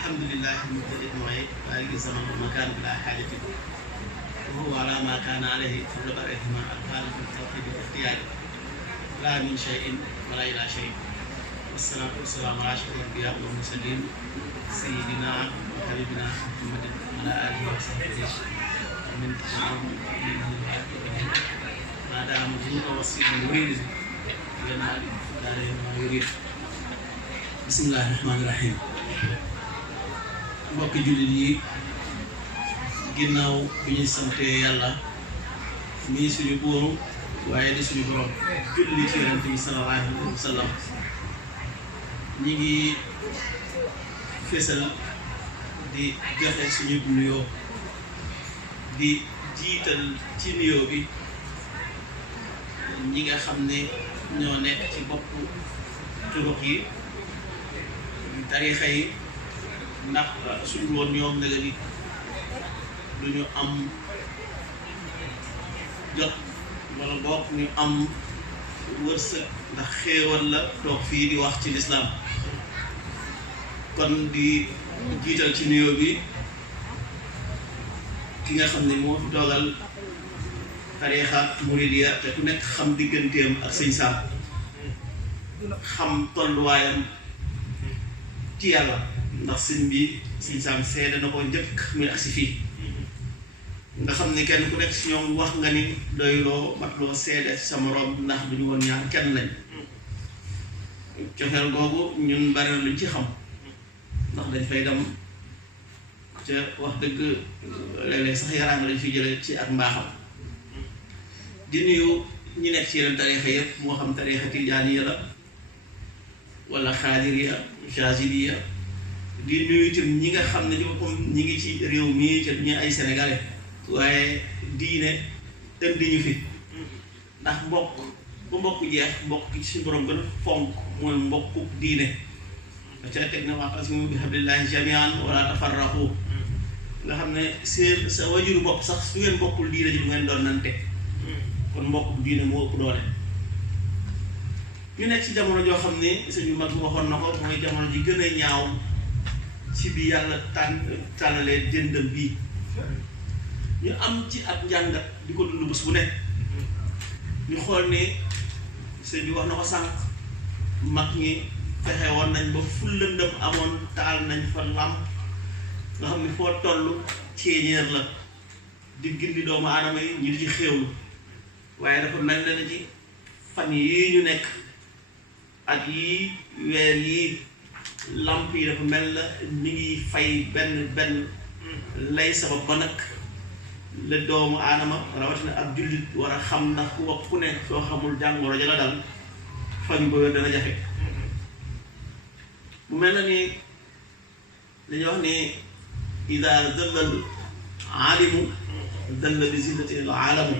الحمد لله المبتدئ معي بارك الزمن والمكان بلا حاجة وهو على ما كان عليه قبل برئهما الخالق التوحيد والاختيار لا من شيء ولا إلى شيء والصلاة والسلام على أشرف الأنبياء والمرسلين سيدنا وحبيبنا محمد وعلى آله وصحبه ومن تبعهم ما دام دون وصيب يريد لنا دارين ما يريد بسم الله الرحمن الرحيم mbokk jullit yi ginnaaw bi ñu sante yàlla mii suñu buur waaye di suñu borom julli ci yonent bi sallallahu alayhi wa sallam ñi ngi fésal di joxe suñu nuyoo di jiital ci nuyoo bi ñi nga xam ne ñoo nekk ci bopp turux yi tariixa yi ndax suñu woon ñoom nag ni duñu am jot wala bokk ñu am wërsëg ndax xéewal la toog fii di wax ci lislaam kon di jiital ci nuyoo bi ki nga xam ne moo fi toogal tariixa muridiya te ku nekk xam digganteem ak sëñ Saam xam tolluwaayam ci yàlla ndax sëñ bi sëñ Saam seede na ko njëkk muy agsi fii nga xam ne kenn ku nekk si ñoom wax nga ni doyloo matloo seede sa moroom ndax duñu woon ñaar kenn lañ cofeel googu ñun bari na luñ ci xam ndax dañ fay dem ca wax dëgg léeg-léeg sax yaraanga lañ fi jële ci ak mbaaxam di nuyu ñi nekk ci yeneen tariixa yëpp moo xam tariixa tijaaniya la wala xaadiriya jaaziliya di nuyu itam ñi nga xam ne ñoom ñi ngi ci réew mii te ñu ay sénégalais waaye diine indi ñu fi ndax mbokk bu mbokk jeex mbokk ci suñu borom gën a fonk mooy mbokku diine da ca teg na wa'tasimu bi hablillahi jami'an wala tafarraqu nga xam ne seen sa wajuru bopp sax su ngeen bokkul diine ji du ngeen doon nante kon mbokku diine moo ëpp doole ñu nekk ci jamono joo xam ne suñu mag waxoon na ko mooy jamono ji gën a ñaaw ci bi yàlla tànnalee jëndam bii ñu am ci ab njàngat di ko dund bés bu nekk ñu xool ne sëñ bi wax na ko sànq mag ñi fexe woon nañ ba fu lëndëm amoon taal nañ fa làmp nga xam ne foo toll ceeñeer la di gindi doomu aadama yi ñu di ci xéewlu waaye dafa mel na ci fan yii ñu nekk ak yii weer yii lamp yi dafa mel na ni ngi fay benn lay sabab ba nag la doomu aadama rawatina ab jullit war a xam ndax ku wax ku nekk soo xamul jàngoro ja la dal fañ ba wér dana jafe mu mel na ni dañuy wax ni ida dallal aalimu dalla bi zillati al aalamu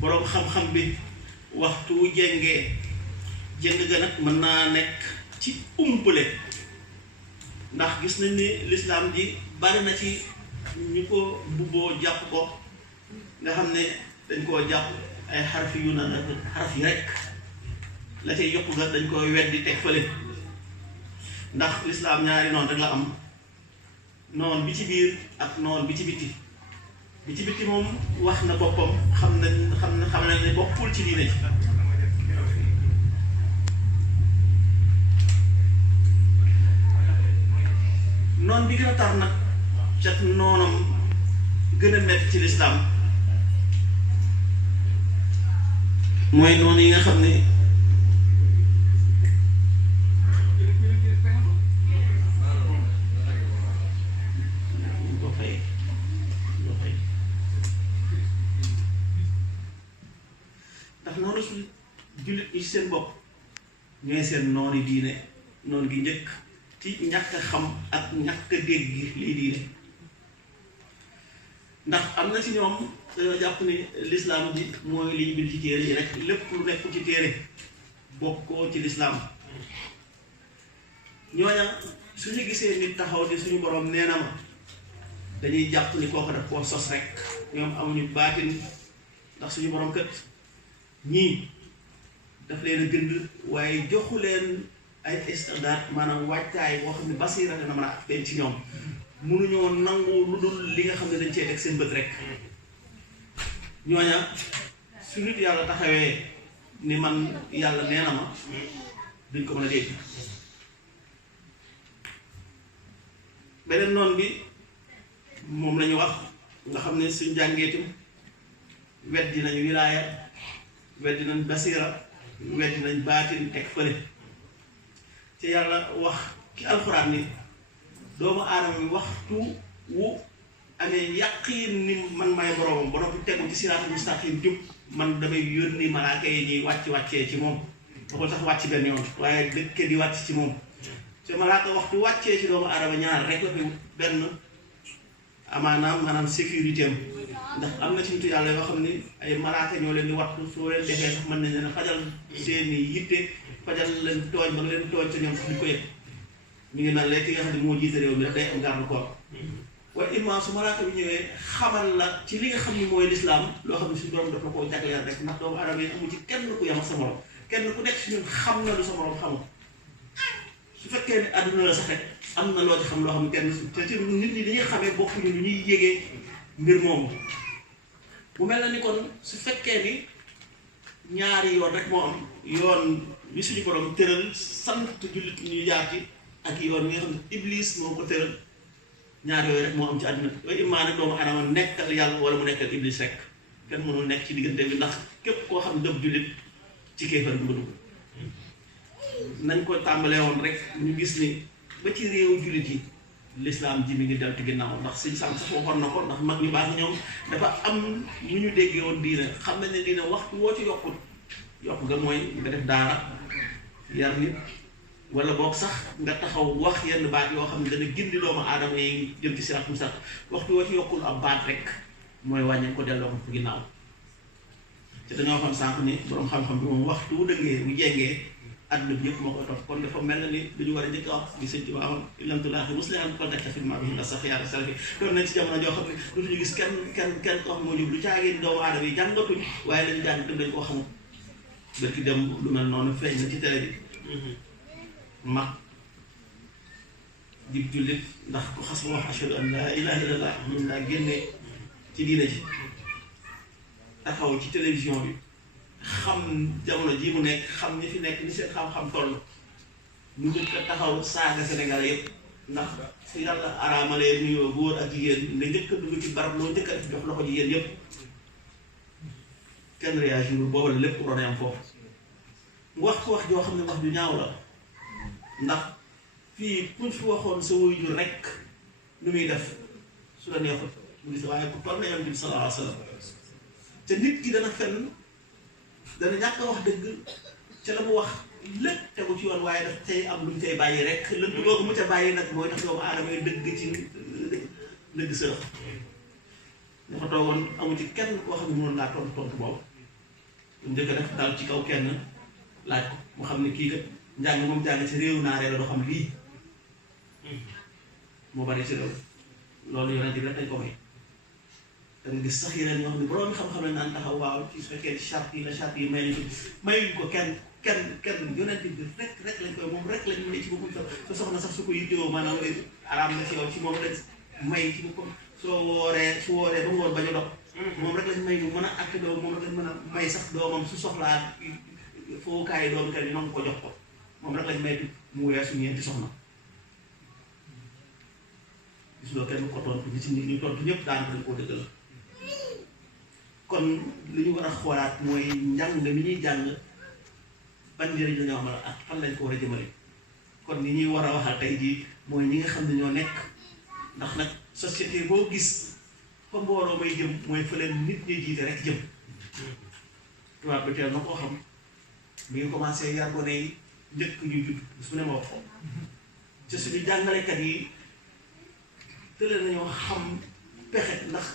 boroom xam-xam bi waxtu jengee jëng ga nag mën naa nekk ci umpale ndax gis nañ ni lislaam ji bari na ci ñu ko mbubboo jàpp ko nga xam ne dañ koo jàpp ay xarfi yu na xaraf yi rek la cay yokk ga dañ koy weddi teg fële ndax lislaam ñaari noonu rek la am noon bi ci biir ak noon bi ci bitti bi ci bitti moom wax na boppam xam na ne bokkul ci diine ji noon bi gën a tar nag ca noonam gën a metti ci lislaam mooy noonu yi nga xam ne ndax noonu su jullit ñi seen bopp ñooy seen noonu diine noonu gi njëkk ci ñàkk a xam ak ñàkk a dégg lii diine ndax am na ci ñoom dañoo jàpp ni lislaam bi mooy li ñu bind ci téere yi rek lépp lu nekk ci téere bokkoo ci lislaam ñooña suñu gisee nit taxaw di suñu borom nee na ma dañuy jàpp ni kooku daf koo sos rek ñoom amuñu baatin ndax suñu borom kët ñii daf leen a gënd waaye joxu leen ay istidaat maanaam waajtaay boo xam ne basiira dana mën a feeñ ci ñoom mënuñoo nangu lu dul li nga xam ne dañ cee teg seen bët rek ñooña su nit yàlla taxawee ni man yàlla nee na ma duñ ko mën a dégg. beneen noon bi moom la ñu wax nga xam ne suñ jàngeetum weddi nañ wilaaya weddi nañ basiira weddi nañ baatin teg fële ci yàlla wax ci alxuraan ni doomu aadama bi waxtu wu amee yàqiin ni man maay boroomam ba noppi tegu ci siraatul mustaqim jub man damay yónni malaaka yi ñuy wàccee ci moom waxul sax wàcc benn yoon waaye dëkke di wàcc ci moom te malaaka waxtu wàccee ci doomu aadama ñaar rek la fi benn maanaam sécurité am ndax am na ci nitu yàlla yoo xam ni ay malaaka ñoo leen di wattu soo leen defee sax mën nañ leen fajal seeni yitte fajal leen tooñ ba nga leen tooñ te ñoom sax duñ ko yëg mi ngi mel ne ki nga xam ne moo jiite réew mi daf day am garde corps waaye imma su malaaka bi ñëwee xamal la ci li nga xam ni mooy lislaam loo xam ne suñu borom daf la koo jagleel rek ndax doomu aadama yi amu ci kenn ku yam ak sa morom kenn ku nekk si ñun xam na lu sa morom xamul su fekkee ne àdduna la sax rek am na loo ci xam loo xam ne kenn te ci nit ñi dañuy xamee bokkuñu lu ñuy yégee mbir moomu bu mel na ni kon su fekkee ni ñaari yoon rek moo am yoon bi suñu borom tëral sant jullit ñu jaar ci ak yoon bi nga xam ne iblis moo ko tëral ñaar yooyu rek moo am ci àdduna yooyu immaa nag doomu aadama nekkal yàlla wala mu nekkal iblis rek kenn mënul nekk ci diggante bi ndax képp koo xam dëb jullit ci kéefar bi nga dugg nañ ko tàmbalee woon rek ñu gis ni ba ci réewu jullit yi lislaam ji mi ngi deltu ginnaaw ndax suñu sàmm sax waxoon na ko ndax mag ñu baax ñoom dafa am ñu ñu déggee woon diine xam nañ ne diine waxtu woo ci yokkul yokk nga mooy nga def daara yar nit wala boog sax nga taxaw wax yenn baat yoo xam ne dana gindi doomu aadama yi jëm ci siraat mustaq waxtu woo ci yokkul ab baat rek mooy wàññi ko delloo ko ginnaaw te dañoo xam sànq ni borom xam-xam bi moom waxtu wu dëngee bu jengee àdduna bi yëpp moo koy topp kon dafa mel na ni lu ñu war a njëkk a wax di sëñ Tuubaa am ilantulaahi muslihan kon nekk xidma bi la sax yaara salafi doon nañ ci jamono joo xam ne dootuñu gis kenn koo xam moo jub lu caagee ni doomu aadama yi jàngatuñ waaye lañu jàng dem dañ koo xamul bërki dem lu mel noonu feeñ na ci télé bi mag di jullit ndax ku xas ba wax ashhadu an laa ilaaha illallah mun naa génne ci diina ji taxaw ci télévision bi xam jamono ji mu nekk xam ñi fi nekk ni seen xam-xam toll ñu njëkk a taxaw saaga Sénégal yëpp ndax su yàlla araamalee nuyoo góor ak jigéen nga njëkk a dugg ci barab loo njëkk a def jox loxo jigéen yëpp kenn réagir booba la lépp waroon am foofu mu wax ko wax joo xam ne wax ju ñaaw la ndax fii kuñ fi waxoon sa waajur rek lu muy def su la neexut mu gis waaye ku toll na Yonent bi sallallahu alayhi wa sallam te nit ki dana fenn dana ñàkk a wax dëgg ca la mu wax lépp tegu ci yoon waaye daf tey am lu mu tey bàyyi rek lënt boobu mu ca bàyyi nag mooy tax doomu aadama yi dëgg ci dëgg sërëx dafa toogoon amu ci kenn koo xam ne mënoon laa tontu boobu lu njëkk a def daal ci kaw kenn laaj ko mu xam ne kii kat njàng moom jàng ci réew naaree la doo xam lii moo bari ci réew loolu yonent bi rek dañ ko may da nga gis sax yeneen ñoo xam ne borom xam-xam ne naan taxaw waaw ci su fekkee charte yi la charte yi mayuñ ko kenn yonent bi rek lañ koy moom rek lañ may ci boppam sa soxna sax su ko yittewoo maanaam araam na ci yow ci moom rek may ci boppam su wooree ba mu woor bañ a dog moom rek lañ may mu mën a àtte doom moom rek lañ mën a may sax doomam su soxlaa fowukaay doom kat yi noonu ko jox ko moom rek lañ may mu weesu ñeenti soxna gis loo kenn ko tontu gis nit ñu tontu ñëpp daanaka dañ koo dëggal kon li ñu war a xoolaat mooy njàng mi ñuy jàng ban njëriñ la ñu amal ak fan lañ ko war a jëmale kon ni ñuy war a waxal tey jii mooy ñi nga xam ne ñoo nekk ndax nag société boo gis fa mbooloo may jëm mooy fa leen nit ñi jiite rek jëm tubaab bi teel na koo xam mi ngi commencé yar gone yi njëkk ñu judd su ne ma wax ko te suñu jàngalekat yi tële nañoo xam pexe ndax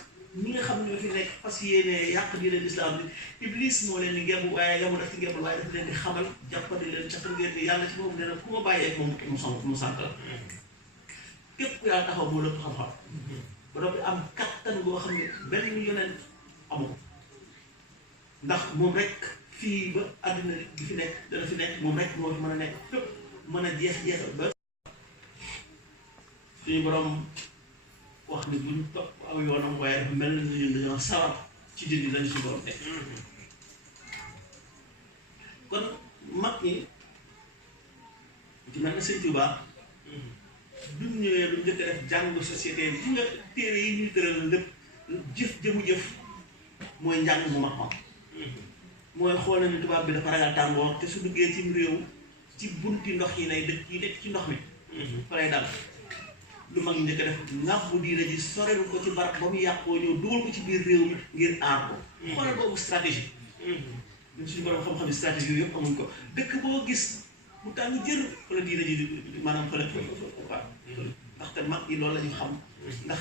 ñi nga xam ne ñoo fi nekk fas yéene yàq diine lislaam bi iblis moo leen di ngemb waaye yamu def ci ngemb waaye daf leen di xamal jàppandi leen ca ngeen ni yàlla ci moom nee na ku ma bàyyeeg moom mu sant la képp ku yàlla taxaw moo lépp xam-xam ba noppi am kattan boo xam ne benn yonent amu ko ndax moom rek fii ba àddina di fi nekk dana fi nekk moom rek moo fi mën a nekk fépp mën a jeex ba suñu borom wax ni buñ topp aw yoonam waaye dafa mel na ñun dañoo sawar ci dindi lañ suñu borom teg kon mag ñi ci mel na Sëñ Tuubaa duñ ñëwee lu njëkk a def jàngu société bi nga téere yi ñuy tëral lépp jëf mooy njàng mu mag mooy xool nañu tubaab bi dafa ragal tàngoor te su duggee ci réew ci bunti ndox yi lay dëkk yi nekk ci ndox mi fa lay dal lu mag njëkk a def ngàbbu diina ji sorelu ko ci barab ba mu yàqoo ñëw dugal ko ci biir réew mi ngir aar ko xoolal boobu stratégie ñun suñu borom xam-xam stratégie yooyu yëpp amuñ ko dëkk boo gis mu tàng jër fa la diina ji maanaam fa la ndaxte mag ñi loolu la ñu xam ndax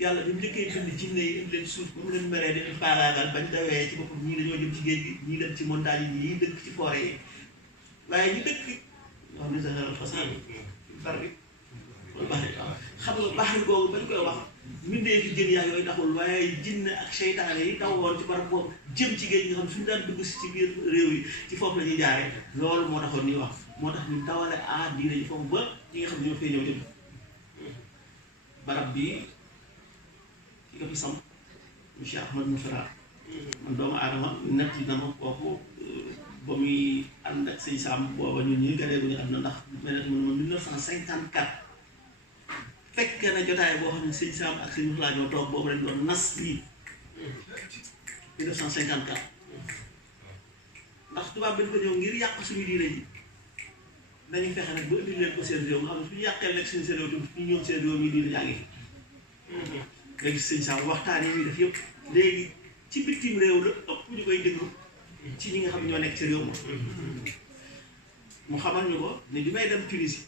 yàlla bi mu njëkkee bind jinne yi indi leen suuf ba mu leen meree di faagaagal bañ dawee ci boppam ñii dañoo jëm ci géej gi ñii dem ci montagne yi ñii dëkk ci forêt yi waaye ñu dëkk wax ni saxaral façon bari xam nga baaxil googu bañ koy wax mbindee fi jën yaa yooyu taxul waaye jinne ak seytaane yi daw woon ci barab boobu jëm ci géej gi nga xam suñu daan dugg si ci biir réew yi ci foofu la ñuy jaaree loolu moo taxoon ñuy wax moo tax ñu dawale diine ji foofu ba ñi nga xam ne ñoo fay ñëw jëm barab bi ci nga fi sam monsieur Ahmad Moufara man doomu aadama nett yi na ma kooku ba muy ànd ak sëñ Sam booba ñun ñuy gadee bu ñu am na ndax mel na man 1954 fekk na jotaay boo xam ne sëñ Sam ak sëñ Moufara ñoo toog boobu lañ doon nas lii 1954 ndax tubaab bi dafa ñëw ngir yàq suñu diine ji nañu fexe nag ba indi leen ko seen réew nga xam ne suñu yàqee lekk seen réew tamit ñu ñoom seen réew mi diine jaa ngi fi léegi sëñ Sam waxtaan yi muy def yëpp léegi ci bitim réew la ëpp ñu koy déglu ci ñi nga xam ne ñoo nekk ci réew ma mu xamal ñu ko ne bi may dem Tunisie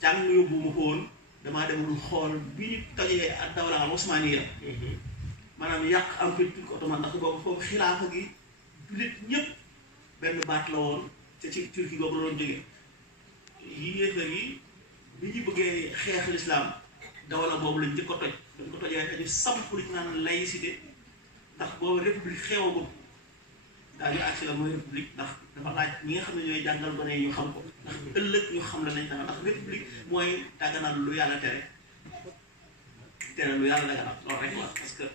jàng yóbbu ma ko woon damaa demul xool bi ñu tojee ak dawla Osmaniya maanaam yàq empire turc ottoman ndax boobu foofu xilaafa gi jullit ñëpp benn baat la woon te ci Turquie boobu la doon jógee yéefar yi bi ñu bëggee xeex l'islam dawla boobu lañ njëkk ko toj dañ ko tojee dañu samp li ñu naan laïcité ndax boobu république xeewagul daañu agsi la mooy république ndax dafa laaj ñi nga xam ne ñooy jàngal gone yi ñu xam ko ndax ëllëg ñu xam la nañ tax ndax république mooy daganal lu yàlla tere lu yàlla daganal loolu rek la parce que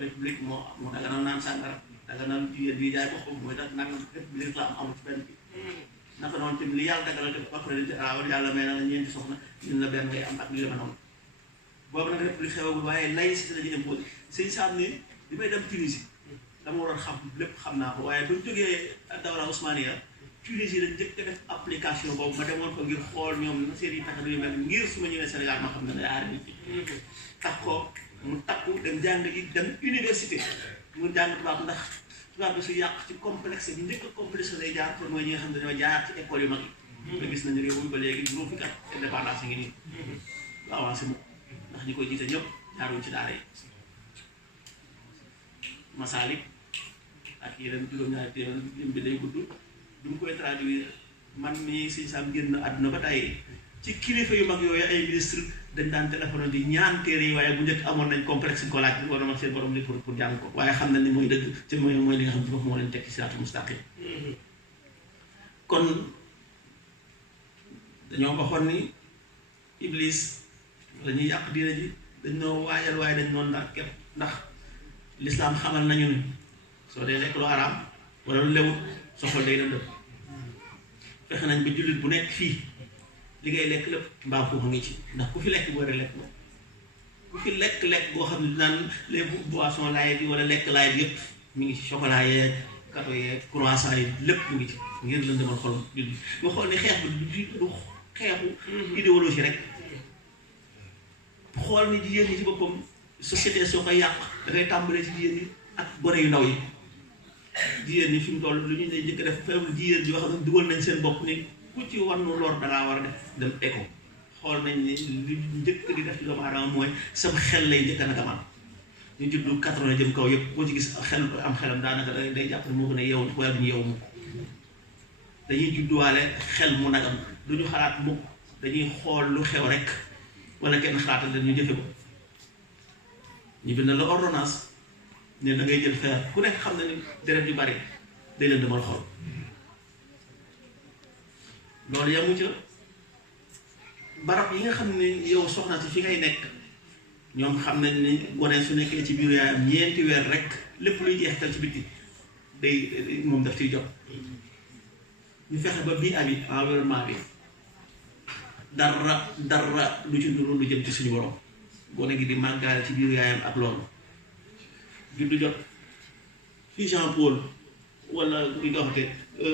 république moo daganal naan sàngara daganal jigéen bi jaay boppam mooy tax nag république la amul ci benn bi naka noonu tamit li yàlla daganal te après dañ ci raawal yàlla may na la ñeenti soxna ñun la benn ngay am ak yu demee noonu boobu nag république xewagul waaye laïcité la ñu imposé sëñ Sam ni bi may dem Tunisie dama waroon xam lépp xam naa ko waaye buñ jógee dawla Osmaniya Tunisie lañ njëkk a def application boobu ma demoon ko ngir xool ñoom na seen i tax yu mel ngir su ma ñëwee Sénégal ma xam ne ne aar bi tax ko mu takku dem jàng ji dem université mu jàng tubaab ndax tubaab bi su yàq ci complexe bi njëkk a complexe lay jaar pour mooy ñi nga xam ne dañoo jaar ci école yu mag yi nga gis nañu réew mi ba léegi juróom fukki at indépendance ngi nii lu avancé mu ndax ñi koy jiite ñëpp jaaruñ ci daara yi Masalik ak yeneen juróom-ñaari téeméer lim bi day gudd du mu koy traduire man mii sëñ Sam génn àdduna ba tey ci kilifa yu mag yooyu ay ministre dañ daan téléphone di ñaan téere yi waaye bu njëkk amoon nañ complexe ko laaj war na seen borom li pour jàng ko waaye xam nañ ne mooy dëgg te mooy li nga xam ne foofu moo leen tekki siraatul mustaqim kon dañoo waxoon ni iblis la ñuy yàq diina ji dañ noo waajal waaye dañ noonu daal képp ndax l'islam xamal nañu ni soo dee lekk lu araam wala lu lewut soxal day dem dëpp fexe nañ ba jullit bu nekk fii li ngay lekk lépp mbaam foofu ngi ci ndax ku fi lekk boo rek lekk moom ku fi lekk boo xam ne naan les boissons light yi wala lekk light yëpp mi ngi ci chocolat yeeg gâteau yeeg croissant yi lépp mu ngi ci ngir leen demal xolum jullit nga xool ni xeex bi du xeexu idéologie rek xool ni jigéen ñi ci boppam société soo koy yàq da ngay tàmbalee ci jigéen ñi ak gone yu ndaw yi jigéen ñi fi mu toll lu ñu lay njëkk def feebu jigéen yoo xam ne dugal nañ seen bopp ni ku ci war nu lor dangaa war a def dem éco xool nañ ni li njëkk di def ci doomu aadama mooy sama xel lay njëkk a nagamal ñu juddu 80 jëm kaw yëpp boo ci gis xel am xelam daanaka day jàpp ne moo gën a yeewu waaye duñu yeewu mukk dañuy judduwaale xel mu nagam duñu xalaat mukk dañuy xool lu xew rek wala kenn xalaatal leen ñu jëfe ko ñu bind la ordonnance ne da ngay jël fer ku nekk xam na ni deret yu bari day leen demal xol loolu yamu ca barab yi nga xam ne yow soxna si fi ngay nekk ñoom xam nañ ne gone su nekkee ci biir yaayam ñeenti weer rek lépp luy jeexital ci biti day moom daf ciy jot ñu fexe ba bii abi environnement bi dara lu ci nuru lu jëm ci suñu borom gone gi di màggaale ci biir yaayam ak loolu juddu jot fi Jean Paul wala li nga waxate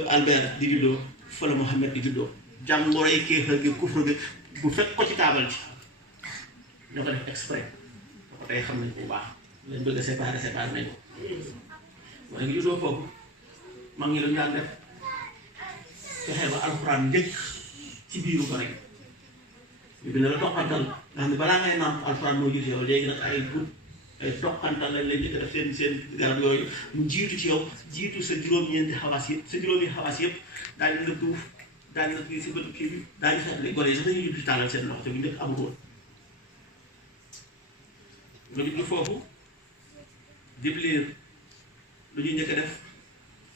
Albert di juddoo fa la Mohamed di juddoo jàngoro yi kéefar gi kufra gi bu fekk ko ci taabal ci ñoo ko def exprès da ko tey xam nañ bu baax lañ bëgg a séparer nañ ko waaye ngi juddoo foofu mag ñi lañu daan def fexe ba alxuraan njëkk ci biiru gone gi ñu bind la toqantal nga xam ne balaa ngay nàmp alxuraan moo jiitu yow léegi nag ay gut ay toqantal lañ leen njëkk def seen garab yooyu mu jiitu ci yow jiitu sa juróom-ñeenti xawaas yëpp sa juróomi xawaas yëpp daal di nga duuf daal di nga kii si bëtu kii bi daal di fexe gone yi sax dañuy jublu tàllal seen loxo te bu njëkk amul woon nga jublu foofu dibliir lu ñuy njëkk a def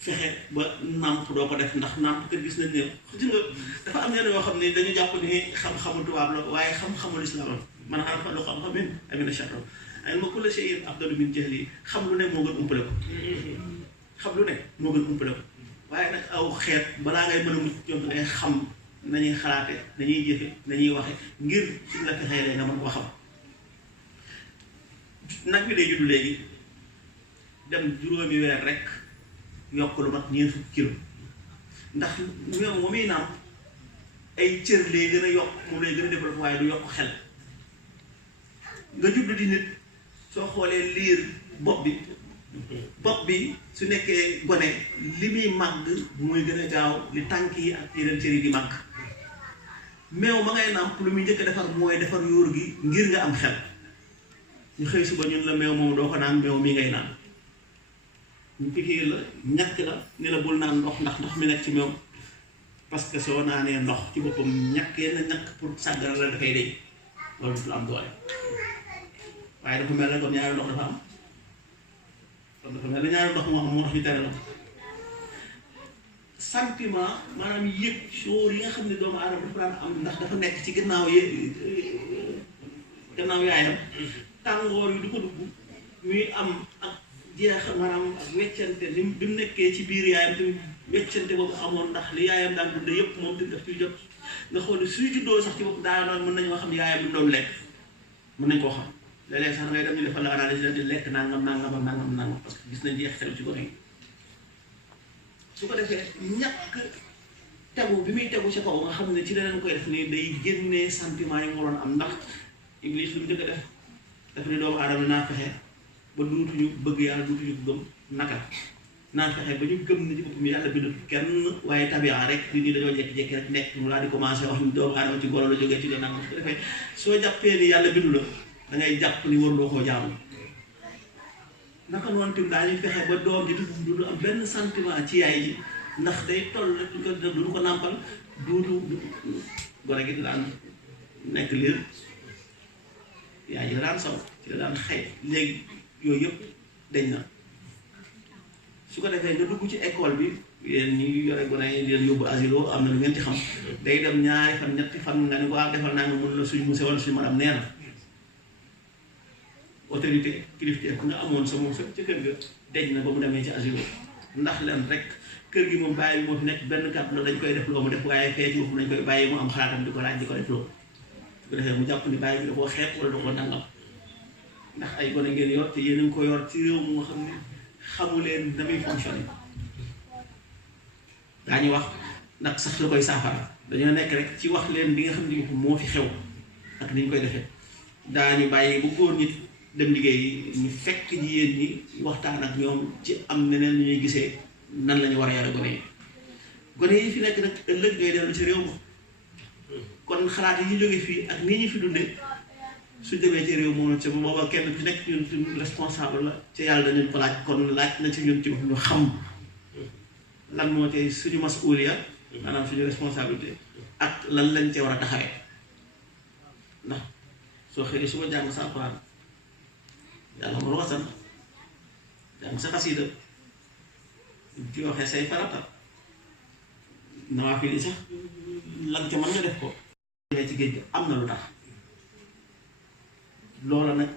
fexe ba nàmp doo ko def ndax nàmp kër gis nañ ne gis nga dafa am ñenn yoo xam ne dañu jàpp ni xam-xamu tubaab la waaye xam-xamul islam la man alfa lu xam-xam min amina chatan ay ma kulla shay'in afdalu min jahli xam lu ne moo gën umpale ko xam lu ne moo gën umpale ko waaye nag aw xeet balaa ngay mën a mucc ñoom ngay xam nañuy xalaate nañuy jëfe nañuy waxe ngir suñ la fexee nga mën koo xam nag bi day juddu léegi dem juróomi weer rek yokk lu mat ñeent fukki kilo ndax ñoom moom muy naam ay cër lay gën a yokk moom lay gën a développé waaye du yokk xel nga jublu di nit soo xoolee liir bopp bi su nekkee gone li muy màgg muy gën a gaaw li tànk yi ak yeneen cër yi di màgg meew ma ngay nàmp lu muy njëkk a defar mooy defar yóor gi ngir nga am xel ñu xëy suba ñun la meew moom doo ko naan meew mi ngay naan ñu pikiir la ñàkk la ni la bul naan ndox ndax ndox mi nekk ci meew parce que soo naanee ndox ci boppam ñàkkee na ñàkk pour sàggara la dafay deñ loolu du am doole waaye dafa mel ne comme ñaari ndox dafa am comme dafa mel ne ñaari ndox moo am moo tax ñu tere la sentiment maanaam yëg sóor yi nga xam ne doomu aadama dafa daan am ndax dafa nekk ci gannaaw yaayam tàngoor yi du ko dugg muy am ak jeex maanaam ak weccante ni bi mu nekkee ci biir yaayam tamit weccante boobu amoon ndax li yaayam daan dund yëpp moom tamit daf ciy jot nga xool ne suy juddoo sax ci bopp daanoon mën nañoo xam yaayam lu doon lekk mën nañ koo xam léeg-léeg sax ngay dem ñu defal la analyse di lekk nangam parce que gis nañ jeexital ci gone yi su ko defee ñàkk tegu bi muy tegu ci kaw nga xam ne ci leneen koy def nii day génnee sentiment yi mu waroon am ndax Iblis lu mu njëkk a def daf ni doomu aadama naa fexe ba duutuñu bëgg yàlla duutuñu gëm naka naa fexe ba ñu gëm ne ci boppam yàlla bindu kenn waaye tabian rek nit ñi dañoo jékki-jékki rek nekk mu laa di commencé wax ni doomu aadama ci golo la jógee ci nangam su ko defee soo jàppee ni yàlla bindu la da ngay jàpp ni waruloo koo jaamu naka noonu tamit daañuy fexe ba doom ji du am benn sentiment ci yaay ji ndax day toll rek du ko nàmpal duutu gone gi daan nekk liir yaay ji la daan saw ci la daan xëy léegi yooyu yëpp dañ na su ko defee nga dugg ci école bi yéen ñi yore gone yi leen yóbbu asilo am na lu ngeen ci xam day dem ñaari fan ñetti fan nga ne ko defal naa nga mun la suñu monsieur wala suñu madame nee na autorité kilifteef nga amoon sa moom sa ca kër ga dej na ba mu demee ci asilo ndax leen rek kër gi moom bàyyi bi moo fi nekk benn kàddu la dañ koy def loo mu def waaye fee ci boppam dañ koy bàyyi mu am xalaatam di ko laaj di ko def loo su ko defee mu jàpp ni bàyyi bi da koo xeeb wala da koo nangam ndax ay gone ngeen yor te yéen a ngi ko yor ci réew mu nga xam ne xamu leen damay fonctionné daañu wax nag sax la koy saafara dañoo nekk rek ci wax leen li nga xam ne moo fi xew ak ni ñu koy defee daañu bàyyi bu góor ñi dem liggéey ñu fekk jigéen ñi waxtaan ak ñoom ci am neneen ñu ñuy gisee nan la ñu war a yore gone yi fi nekk nag ëllëg ñooy dellu ci réew ma kon xalaat yi ñu jóge fii ak nii ñu fi dundee su demee ci réew moom ci booba kenn ku nekk ñun responsable la ci yàlla dañu ko laaj kon laaj na ci ñun ci ñu xam lan moo tey suñu masuuliya maanaam suñu responsabilité ak lan lañ cee war a taxawee ndax soo xëyee suba jàng sa Alxuraan yàlla moo la ko sant jàng sa xasiida ci waxee say farata nawaafil yi sax lan ca mën nga def ko ci géej gi am na lu tax loola nag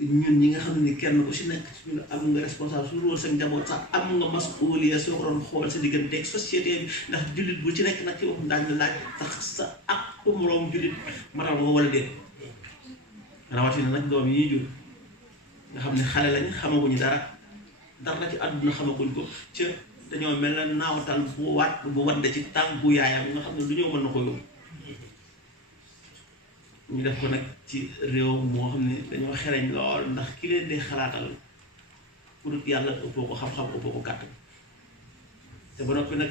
ñun ñi nga xam ne kenn ku si nekk ñun am nga responsable su loolu sa njaboot sax am nga masuuliya soo ko doon xool sa diggante ak société bi ndax jullit bu ci nekk nag ci waxum daañu laaj tax sa ak moroom jullit matal nga wala déet rawatina nag doom yi jur nga xam ne xale lañ xamaguñu dara ci àdduna xamaguñ ko ca dañoo mel na naawtal bu wadd ci tànk bu yaayam nga xam ne lu ñëw mën na ko yóbbu ñu def ko nag ci réew moo xam ne dañoo xereñ lool ndax ki leen di xalaatal pour yàlla ëppoo ko xam-xam ëppoo ko kàttan te ba noppi nag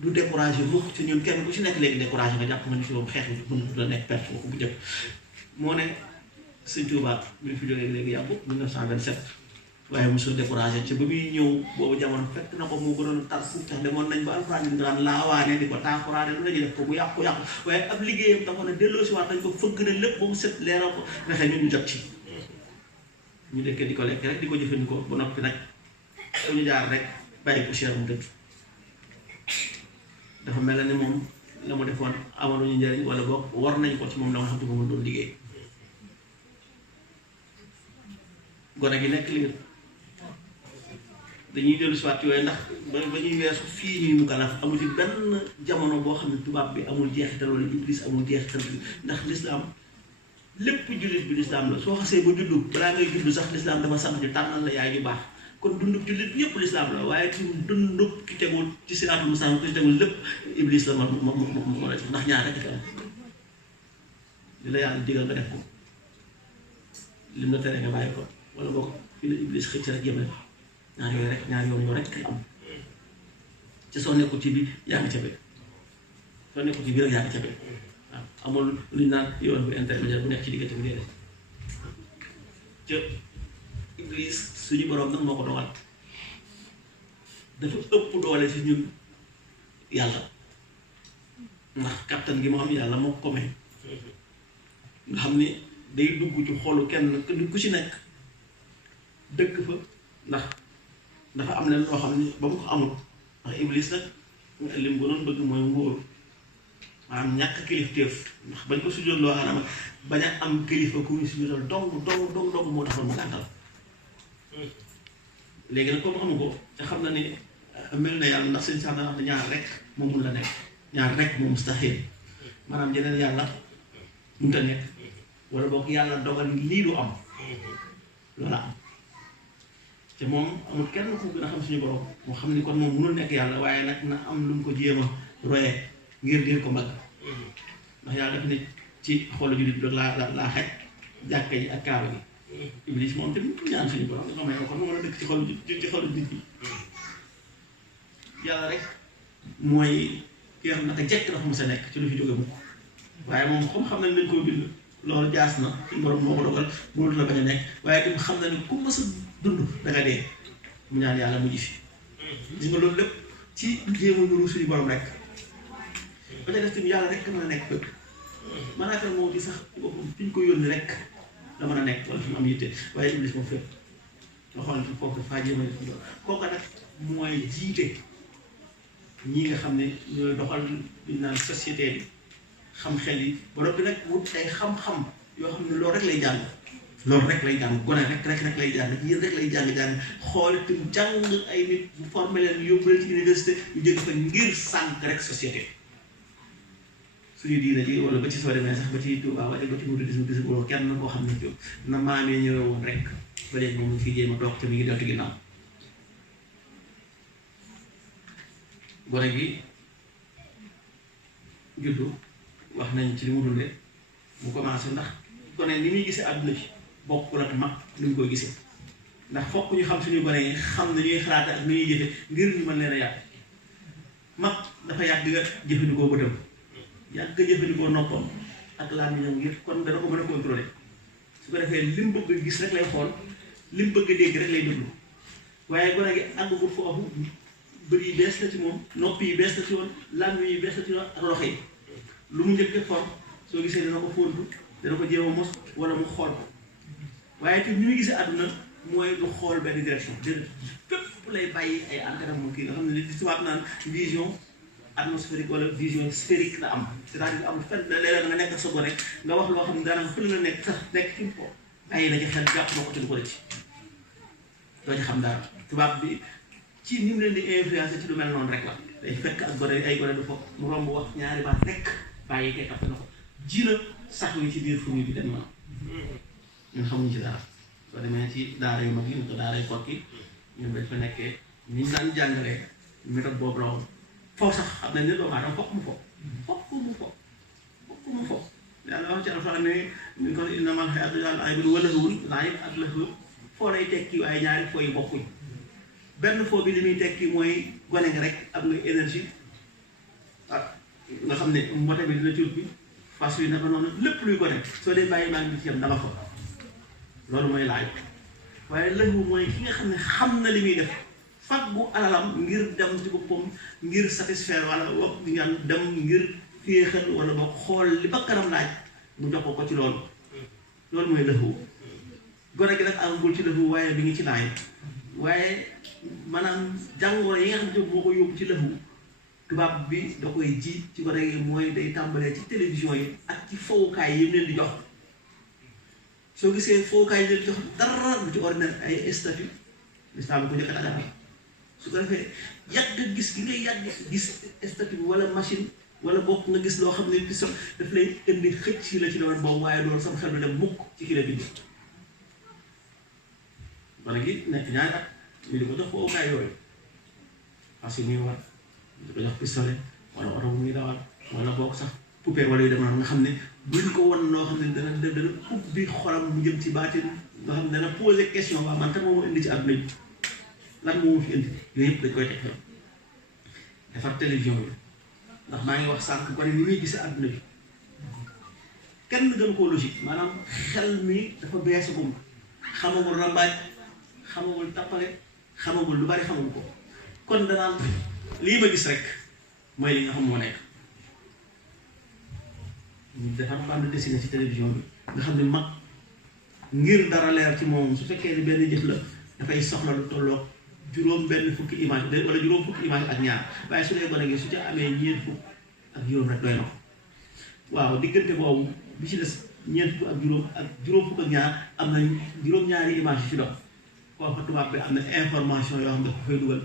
du découragé mukk ci ñun kenn ku ci nekk léegi découragé nga jàpp nga ni fi moom xeex bi mën la nekk perte ko bu njëkk moo ne Sëñ Tuubaa bi fi jógee léegi yàggu 1927 waaye mosul découragé ci ba muy ñëw boobu jamono fekk na ko mu gënoon tar fuuf tax demoon nañ ba alxuraan ñu daan laawaane di ko taakuraane lu nañu def ko bu yàqu-yàqu waaye ab liggéeyam taxoon na delloo si waat dañ ko fëgg na lépp ba mu set leeral ko fexe ñun ñu jot ci ñu dëkkee di ko lekk rek di ko jëfandikoo ba noppi nag ñu jaar rek bàyyi ko cher mu dëdd dafa mel ni moom la mu defoon amaluñu njëriñ wala boog war nañ ko ci moom la nga xam te moom doon liggéey gone gi nekk li dañuy dellu si waat yooyu ndax ba ñuy weesu fii ñuy mu kalaf amul ci benn jamono boo xam ne tubaab bi amul jeexital wala iblis amul jeexital bi ndax lislaam lépp jullit bi lislaam la soo xasee ba juddu balaa ngay juddu sax lislaam dafa sant ñu tànnal la yaay yu baax kon dundub jullit bi yëpp lislaam la waaye ci dundub ki tegul ci siraatul mustaqiim ki ci tegul lépp iblis la ma la ci ndax ñaar rek am li la yàlla digal nga def ko lim la tere nga bàyyi ko wala boo ko fii la iblis xëcc rek jëmale ñaar yoon yoo rek kay am ci soo nekkul ci bi yaa ngi ca be soo nekkul ci bi rek yaa ngi ca be waaw amul lu ñu naan yoon bu intermédiaire bu nekk ci diggante bi déedéet ca iblis suñu boroom nag moo ko dogal dafa ëpp doole ci ñun yàlla ndax kattan gi moo am yàlla moo ko may nga xam ni day dugg ci xolu kenn ku ci nekk dëkk fa ndax dafa am leen loo xam ni ba mu ko amul ndax iblis nag lim gënoon bëgg mooy nguur maanaam ñàkk kilifteef ndax bañ ko sujjóot loo Aadama bañ a am kilifa ku ñu sujjóotal dong moo taxoon mu gàntal léegi nag comme amu ko te xam na ni mel na yàlla ndax sëñ sax na wax ne ñaar rek moom mun la nekk ñaar rek moom mustaxiil maanaam jeneen yàlla mënut a nekk wala boog yàlla dogal lii du am loola am te moom amul kenn ku gën a xam suñu borom moo xam ni kon moom mënul nekk yàlla waaye nag na am lu mu ko jéem a royee ngir diir ko mbagg ndax yàlla def ne ci xolu jullit bi laa xaj jàkka yi ak kaaba gi iblis moom tamit ñaan suñu borom nga may kon mën a dëkk ci xolu nit ñi yàlla rek mooy ki nga xam naka jekk dafa mos a nekk ci lu fi jóge mukk waaye moom comme xam nañ dañ koo bind loolu jaas na suñu borom moo ko dogal mënut la bañ a nekk waaye tamit xam na ni ku mës a dund danga dee mu ñaan yàlla mujj fi gis nga loolu lépp ci jéem a nuru suñu borom rek ba ca def tamit yàlla rek mën a nekk fépp malaaka moo di sax boppam fi ñu ko yónni rek la mën a nekk wala fi mu am yitte waaye iblis moom fépp nga xool fi foofu faa jéem a def loolu kooka nag mooy jiite ñii nga xam ne ñooy doxal duñ naan société bi xam xel yi ba noppi nag wut ay xam-xam yoo xam ne loolu rek lay jàng gone rek lay jàng yéen rek lay jàng xool itam jàng ay nit bu formé leen yóbbu leen ci université ñu jóge fa ngir sànq rek société suñu diina ji wala ba ci soo demee sax ba ci Tuubaa wala ba ci mouridisme gis nga kenn koo xam ne jóg na maamee ñëwee woon rek ba léegi moom mu fi jéem a toog te mi ngi deltu ginnaaw gone gi juddu wax nañ ci li mu dundee mu commencé ndax gone ni muy gisee àdduna ci bokkul ak mag ni mu koy gisee ndax fokk ñu xam suñu gone yi xam ne ñuy xalaat ak nu ñuy jëfe ngir ñu mën leen a yàq mag dafa yàgg nga jëfandikoo bëtam yàgg nga jëfandikoo noppam ak làmmiñam ngir kon dana ko mën a contrôler su ko defee li mu bëgg gis rek lay xool li mu bëgg dégg rek lay déglu waaye gone gi àggagul foofu bët yi bees la ci moom nopp yi bees la ci woon làmmiñ yi bees la ci woon ak loxo yi lu mu njëkk for soo gisee dana ko fóontu dana ko jéem a mos wala mu xool ko waaye te ñu ngi gisee àdduna mooy lu xool benn direction déedéet fépp lay bàyyi ay encadrement kii nga xam ne li tubaab naan vision atmosphérique wala vision sphérique la am c'est-à-dire amul fenn léeg-léeg nga nekk sa gone nga wax loo xam ne daanaka fële la nekk sax nekk fi mu ko ay na ci xel jàpp na ko te du ko rëcc doo ci xam dara tubaab bi ci ni mu leen di influencer ci lu mel noonu rek la day fekk ak gone ay gone du foofu mu romb wax ñaari baat rek bàyyi kay tapp na ko ji na sax wi ci biir famille bi dem na ñun xamuñ ci dara soo demee ci daara yu mag yi ñu ko daara yu kokki ñun dañ fa nekkee ni ñu daan jàngalee méthode boobu la woon foofu sax xam nañ ne doomu aadama fokk mu fo yàlla wax ci alxuraan ne ñu ko innamal hayaatu al-hayaatu wa lahwun laa'ib ak lahu foo lay tekki waaye ñaari foo yi bokkuñ benn foo bi li muy tekki mooy gone gi rek am nga énergie nga xam ne mbote bi dina cuut bi fas wi naka noonu lépp luy gone soo dee bàyyi maa ngi ci yam dama ko loolu mooy laaj waaye lahu mooy ki nga xam ne xam na li muy def faggu alalam ngir dem ci boppam ngir satisfaire wala wax ñaan dem ngir féexal wala ba xool li bakkanam laaj mu jox ko ci loolu mooy lahu gone gi nag àggul ci lahu waaye mi ngi ci laaj waaye maanaam jàngoro yi nga xam ne moo ko yóbbu ci lahu tubaab bi da koy ji ci gone gi mooy day tàmbalee ci télévision yi ak ci fowukaay yi mu leen di jox soo gisee fowukaay yi leen di jox dara lu ci ordinaire ay statut l'islam ko njëkk a dagal su ko defee yàgg gis gi ngay yàgg gis statut bi wala machine wala bokk nga gis loo xam ne pistolet daf lay indi xëcc ci la ci doon boobu waaye loolu sama xel bi dem mukk ci ki la bind wala gi nekk ñaari at ñu di ko jox fowukaay yooyu parce que muy war di ko jox pistolet wala oto bu muy dawal wala bokk sax poupée wala yu dem noonu nga xam ne buñ ko wan loo xam ne dana ubbi xolam mu jëm ci baatin nga xam ne dana posé question waa man kat moo ma indi ci àdduna bi lan moo ma fi indi yooyu yëpp dañ koy teg xel defar télévision bi ndax maa ngi wax sànq gone ni muy gisee àdduna bi kenn gën koo logique maanaam xel mi dafa beesagum xamagul rambaaj xamagul tappale xamagul lu bari xamagul ko kon danaan lii ma gis rek mooy li nga xam moo nekk ñu defar bande dessinée ci télévision bi nga xam ne mag ngir dara leer ci moom su fekkee ni benn jëf la dafay soxla lu tolloog juróom benn fukki image wala juróom fukki image ak ñaar waaye su dee gone gi su ca amee ñeent fukk ak juróom rek doy na ko waaw diggante boobu bi ci des ñeent fukk ak juróom fukk ak ñaar am na juróom-ñaari image yu ci dox kooku tubaab bi am na information yoo xam ne ko fay dugal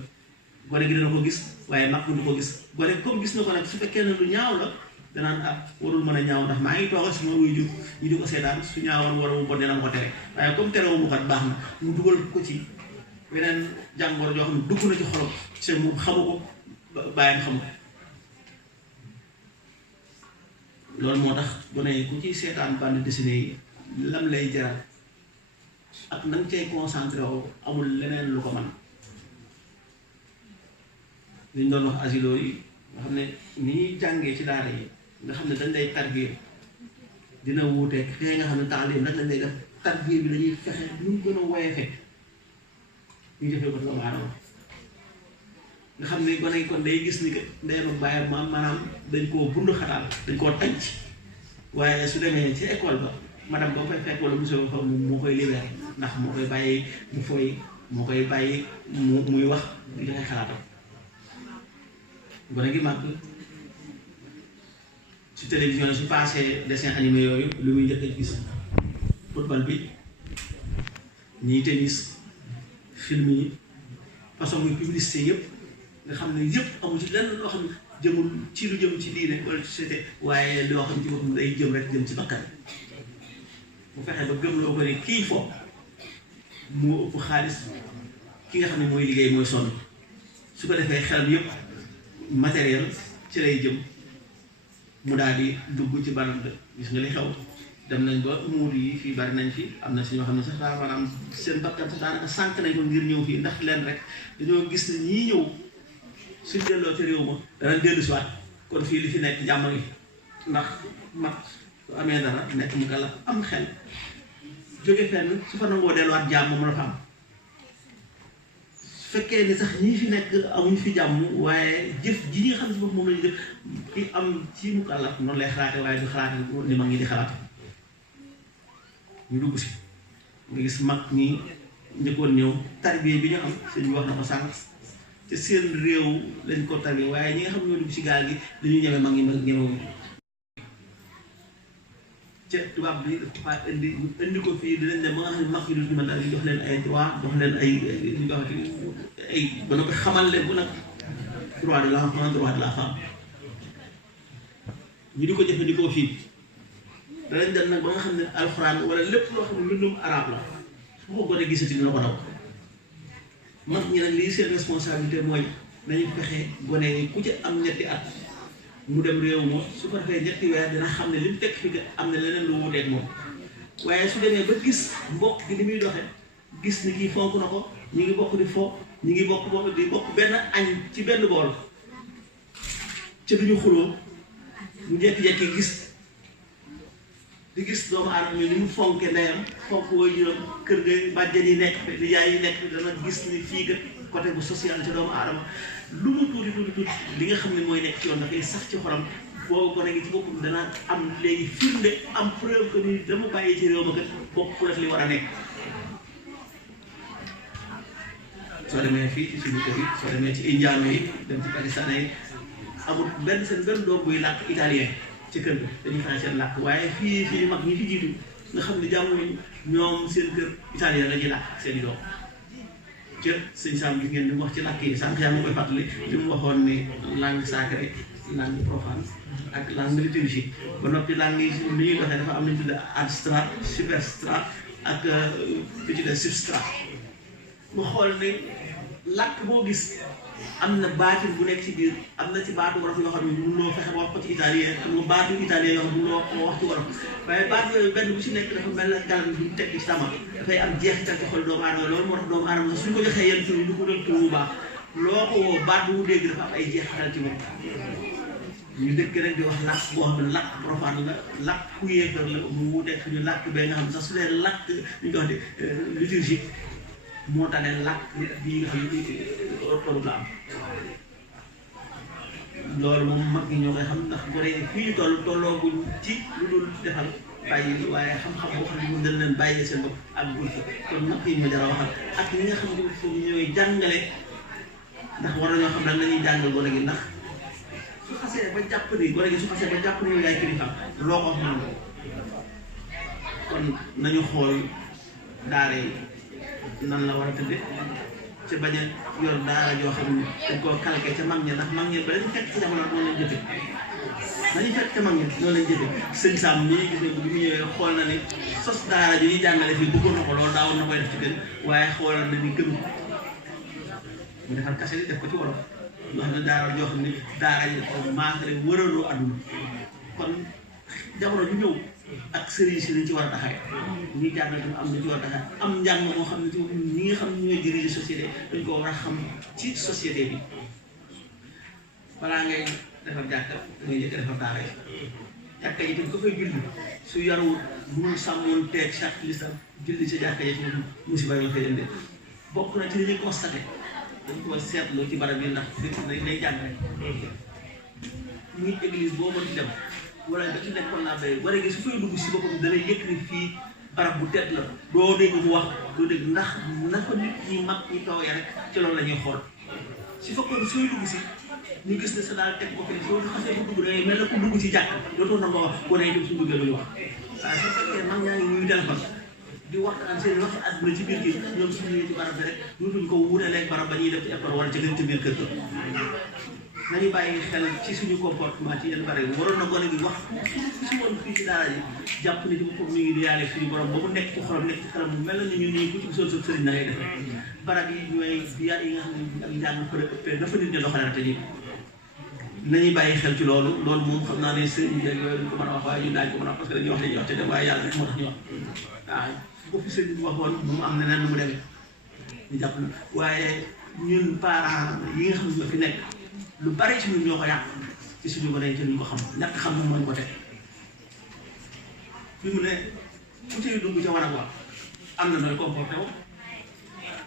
gone gi dana ko gis waaye mag du ko gis gone comme gis na ko nag su fekkee ne lu ñaaw la danaan warul mën a ñaaw ndax maa ngi toog ak suma wuy jur ñu di ko seetaan su ñaawoon wala mu bon dina ko tere waaye comme terewu mu kat baax na mu dugal ko ci weneen jàngoro joo xam ne dugg na ci xolam c'est mu xamu ko bàyyam xamu ko loolu moo tax gone yi ku ciy seetaan bande dessinée yi lam lay jaral ak na nga cay concentré woo amul leneen lu ko mën liñ doon wax asilo yi nga xam ne ni ñuy jàngee ci daara yi nga xam ne dañ lay tarbiya dina wuuteeg fee nga xam ne taalim rek lañ lay def tarbiya bi dañuy fexe lu mu gën a woyefee ñu defee ko doomu aadama nga xam ne gone yi kon day gis ni que ndeyam ak bàyyam maanaam dañ koo bund xataal dañ koo tànc waaye su demee ci école ba madame boo fay fekk wala monsieur fa moo koy libéré ndax moo koy bàyyi mu fooy moo koy bàyyi muy wax di joxe xalaatam gone gi màgg ci télévision yi su passé dessin animé yooyu lu muy njëkk a gis football bi ñii tennis film yi façon muy publicité yëpp nga xam ne yëpp amu ci lenn loo xam ne jëmul ci lu jëm ci diine wala ci société waaye loo xam ne ci boppam day jëm rek jëm ci bakkan mu fexe ba gëm loo ko ne kii fo moo ëpp xaalis ki nga xam ne mooy liggéey mooy sonn su ko defee xelam yëpp matériel ci lay jëm mu daal di dugg ci barab de gis nga li xew dem nañ ba muur yi fii bari nañ fi am na si ñoo xam ne sax daa maanaam seen bakkan sax daanaka sànq nañ ko ngir ñëw fii ndax leen rek dañoo gis ne ñii ñëw suñ delloo ci réew ma danañ dellu si waat kon fii li fi nekk jàmm ngi ndax mag su amee dara nekk mu kala am xel jóge fenn su fa nangoo delluwaat jàmm mu la fa am su fekkee ni sax ñii fi nekk amuñ fi jàmm waaye jëf ji ñi nga xam ne si bopp moom la ñu def ki am ci mu kala noonu lay xalaate waaye du xalaate ni mag ñi di xalaate ñu dugg si nga gis mag ñi njëkkoon ñëw tarbiya bi ñu am sëñ bi wax na ko sànq ci seen réew lañ ko tari waaye ñi nga xam ñoo dugg ci gaal gi dañu ñeme mag ñi ñemewuñu ca tubaab bi dafa indi ko fii dinañ dem ba nga xam ne mag ñi duñu mën daal di jox leen ay droit jox leen ay ba noppi xamal leen bu nag droit de l'enfant droit de la femme ñu di ko jëfandikoo fii danañ dem nag ba nga xam ne alxuraan wala lépp loo xam ne mbindum arab la su ko gone gisati dina ko daw mag ñi nag lii seen responsabilité mooy nañu fexe gone yi ku ci am ñetti at mu dem réew moom su ko defee ñetti weer dina xam ne li mu fekk fi am na leneen lu wuteeg moom waaye su demee ba gis mbokk gi ni muy doxee gis ni kii fonk na ko ñu ngi bokk di fo ñu ngi bokk di bokk benn añ ci benn bool ca duñu xuloo mu jekki-jekki di gis doomu aadama yi ni mu fonke ndeyam fonk waajuram kër ga bàjjen yi nekk di yaay yi nekk dana gis ni fii kat côté bu social ci doomu aadama lu mu tuuti li nga xam ne mooy nekk ci yoon dafay sax ci xolam boo gone gi ci boppam dana am léegi firnde am preuve que ni dama bàyyi ci réew ma kat bokkul ak li war a nekk soo demee fii ci suñu kër yi soo demee ci indiano yi dem ci pakistanais yi amul seen benn doom buy làkk italien ci kër ga dañuy fexe seen làkk waaye fii mag ñi fi jiitu nga xam ne jànguñu ñoom seen kër italien la ñuy làkk seen i doom ca sëñ Sam gis ngeen li mu wax ci làkk yi sànq yaa ngi koy fàttali li mu waxoon ni langue sacrée langue profane ak langue liturgique ba noppi langue yi ni ñuy doxee dafa am lu ñu tuddee adstrat superstrat ak lu ci dee substrat mu xool ni làkk boo gis am na baatin bu nekk ci biir am na ci baatu wolof yoo xam ne mënuloo fexe ba wax ko ci italien am nga baatu italien yoo xam ne mënuloo wax ci wolof waaye baat yooyu benn bu ci nekk dafa mel ne galan bu ñu teg ci tama dafay am jeexital ci xol doomu aadama loolu moo tax doomu aadama sax suñ ko joxee yenn tur yi du ko doon tur bu baax loo ko woo baat bu mu dégg dafa am ay jeexital ci moom ñu dëkk rek di wax làkk boo xam ne làkk profane la làkk ku yéefar la mu wuteeg suñu làkk bee nga xam ne sax su leen làkk ñu ko wax de liturgique moo tax ne làkk bii nga xam ne orthodoxe la am loolu moom mag ñi ñoo koy xam ndax gone yi fii ñu tollooguñ ci lu dul defal bàyyi waaye xam-xam boo xam ne moom dañ leen bàyyi seen bopp ak bul fa kon mag yi ñoo jar a waxal ak ñi nga xam ne foofu ñooy jàngale ndax war nañoo xam lan la ñuy jàngal gone gi ndax su xasee ba jàpp ni gone gi su xasee ba jàpp ni yow yaay kilifa loo ko wax mën ko kon nañu xool daara yi nan la war a tëddee ca bañ a yor daara joo xam ne dañ koo calqué ca mag ña ndax mag ña ba dañu fekk ci jamono noonu lañ jëfe dañuy fekk ca mag ña noonu lañ jëfe sëñ Sam nii gis nga bi mu ñëwee xool na ni sos daara ji ñuy jàngale fii bëggoon na ko loolu daawoon na koy def ci kër waaye xoolal na ni gëm mu defar kase li def ko ci wolof yoo xam ne daara joo xam ne daara yi dafa maasale wëraloo àdduna kon jamono ju ñëw ak sëriñ si dañ ci war a taxawee ñuy jàngal tam am na ci war a taxawee am njàng moo xam ne ñi nga xam ne ñooy diriger société dañ ko war a xam ci société bi balaa ngay defar jàkka ngay njëkk defar daara yi jàkka yi tam ko fay julli su yarawul mënul sàmmoon teeg chaque lislam julli sa jàkka yi foofu musiba yoo fay indi bokk na ci li ñuy constaté dañ ko seetlu ci barab yi ndax day jàng rek muy église boo mën di dem wala da ci nekkoon naa bay wala gi su fay dugg si boppam da lay yëkk ni fii barab bu tedd la doo dégg mu wax doo dégg ndax na ko nit ñi mag ñi toogee rek ci loolu la ñuy xool si fekkoon sooy dugg si ñu gis ne sa daal teg ko fi soo xasee bu dugg da ngay mel ne ku dugg ci jàkk dootoo na nga wax boo nee dem su duggee lu ñu wax waaye su fekkee mag ñaa ngi ñuy téléphone di waxtaan seen waxi àdduna ci biir gi ñoom su ñëwee ci barab bi rek dootuñ ko wutaleeg barab ba ñuy def ci école wala ci gën ci biir kër ga nañu bàyyi xel ci suñu comportement ci yenn barab yi waroon na gone gi wax si woon fii ci daara ji jàpp ne ci boppam mi ngi di yaale suñu borom ba mu nekk ci xolam nekk ci xelam mu mel na ni ñu nii ku ci gisoon sa sëriñ na ngay def barab yi ñooy biyaat yi nga xam ne ak njàng fa la ëppee dafa nit ne doxalee te ni nañuy bàyyi xel ci loolu moom xam naa ne sëriñ bi yooyu duñ ko mën a wax waaye ñun daañu ko mën a wax parce que dañuy wax dañuy wax te dem waaye yàlla rek moo tax ñu wax waaw bu fi sëriñ bi waxoon bu mu am neneen nu mu demee ñu jàpp na waaye ñun parents yi nga xam ne ñoo fi nekk lu bari ci ñun ñoo ko yàq ci suñu gone yi te duñ ko xam ñàkk xam moom mooy ko teg fi mu ne ku ciy dugg ca war a wax am na nooy comporté wu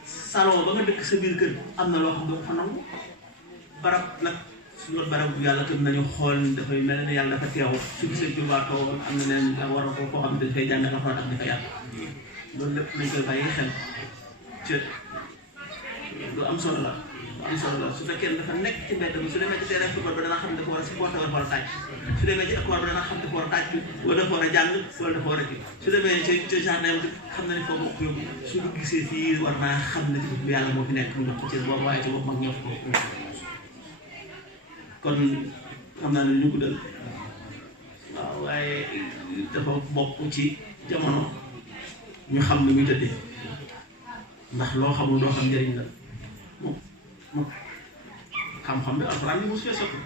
salon ba nga dëkk sa biir kër am na loo xam doo ko fa nangu barab nag su loolu barab bu yàlla tam nañu xool dafay mel ne yàlla dafa teew su gisee jurbaat toogoon am na neen war a koo xam ne dañ fay jàng alxuraan ak dafa yàlla loolu lépp nañ koy bàyyi xel ci lu am solo la am solo la su fekkee dafa nekk ci mbedd mi su demee ci terrain football ba dana xam ne dafa war a supporter wala dafa war a tàcc su demee ci école ba dana xam dafa war a tàcc wala dafa war a jàng wala dafa war a ji su demee ci jardin bi xam na ne foofu moo ko yóbbu su du gisee fii war naa xam ne ci yàlla moo fi nekk mu jox ko ci boobu waaye ci boobu mag ñëw ko kon xam naa ne ñu guddal waaw waaye dafa bokk ci jamono ñu xam ni muy tëddee ndax loo xamul doo xam njëriñ la moom xam-xam bi alxuraan bi mos fee sotti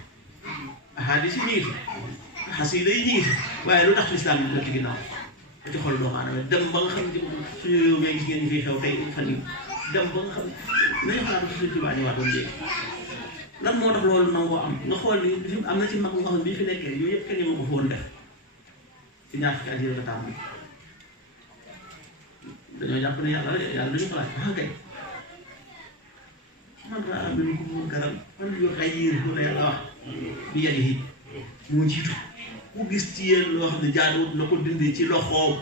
ahadis yi ñu ngi fi xasida yi ñu ngi fi waaye lu tax lislaam bi la ci ginnaaw ba ci xol doomu aadama dem ba nga xam ne suñu réew mi gis ngeen ñu fiy xew tey fan yi dem ba nga xam nañu xalaat ba suñu tubaab ñëwaat woon léegi lan moo tax loolu nangoo am nga xool ni am na ci mag nga xam ne bii fi nekkee yooyu yëpp kenn yëngu ko foon def ci ñaar fukki at yi la tàmm dañoo jàpp ne yàlla dañu ko laaj ah kay man raa am lu ko mun garal man yoo xay yéer ko la yàlla wax bi yadi yi moo jiitu ku gis ci yéen loo xam ne jaaduwut la ko dindi ci loxoom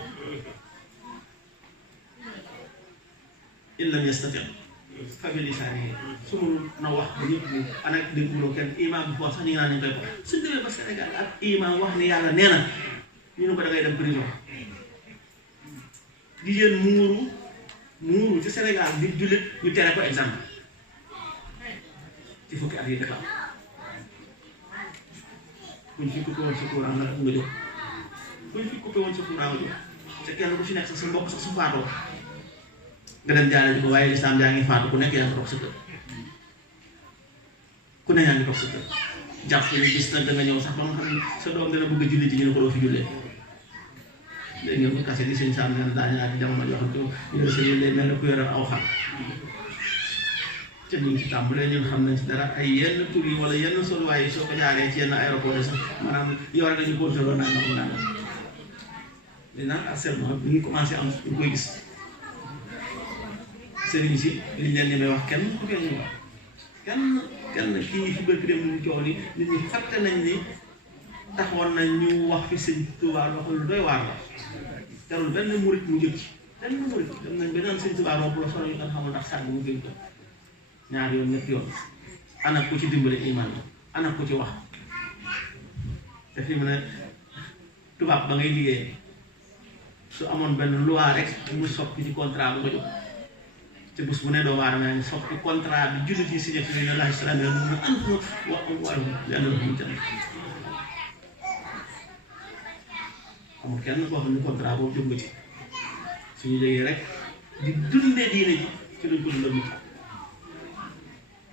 in lam yastati fa bi lisaanihi su mënul na wax ba ñëpp ni anak dégguloo kenn imam bi foofu sax ñu ngi naan ñu koy ko suñ demee ba Sénégal ak imam wax ni yàlla nee na ñu ne ko da ngay dem prison jigéen muuru ci Sénégal di jullit ñu tere ko exemple ci fukki at yi dëkk am kuñ fi coupé woon sa courant nga jóg kuñ fi coupé woon sa courant nga jóg te kenn ku ci nekk sax sa mbokk sax su faatoo nga dem jaale ji ko waaye lislaam yaa ngi faatu ku nekk yaa ngi toog sa kër ku ne yaa ngi toog sa kër jàpp ni gis nag da nga ñëw sax ba nga xam ne sa doom dana bëgg a julli ci ñu ne ko doo fi jullee léegi ngeen ko kase di sëñ Sam ne daa ñaari jamono yoo xam ne yore sa yéen mel ne ku yore aw xar te ñu ngi ci tàmbalee ñun xam nañ ci dara ay yenn tur yi wala yenn soluwaay yi soo ko jaaree ci yenn aéroport yi sax maanaam yore nañu contrôle nangam li naan harcèlement bi ñu commencé am ñu koy gis sëriñ si liñ leen ñemee wax kenn ku fee ñu wax kenn kii fi bëgg dem ñu coow ni nit ñi fàtte nañ ni taxoon nañ ñu wax fi sëñ Tuubaa waxul lu doy waar la terul benn murit mu jëg ci benn murit dem nañ ba naan sëñ Tuubaa romb la solo ñu kan xamul ndax sàgg mu gën ko ñaar yoon ñett yoon ana ku ci dimbale iman la ana ku ci wax te fi mu ne tubaab ba ngay liggéey su amoon benn loi rek mu soppi ci contrat bu ko jox te bés bu ne doomu aadama yaa ngi soppi contrat bi jullit yi signé fi ne laaj salaam yi mun na am wàllu yàlla lu mu tënk amul kenn koo xam ne contrat boobu jóg nga ci suñu jógee rek di dundee diine ji ci lañ ko dundal mucc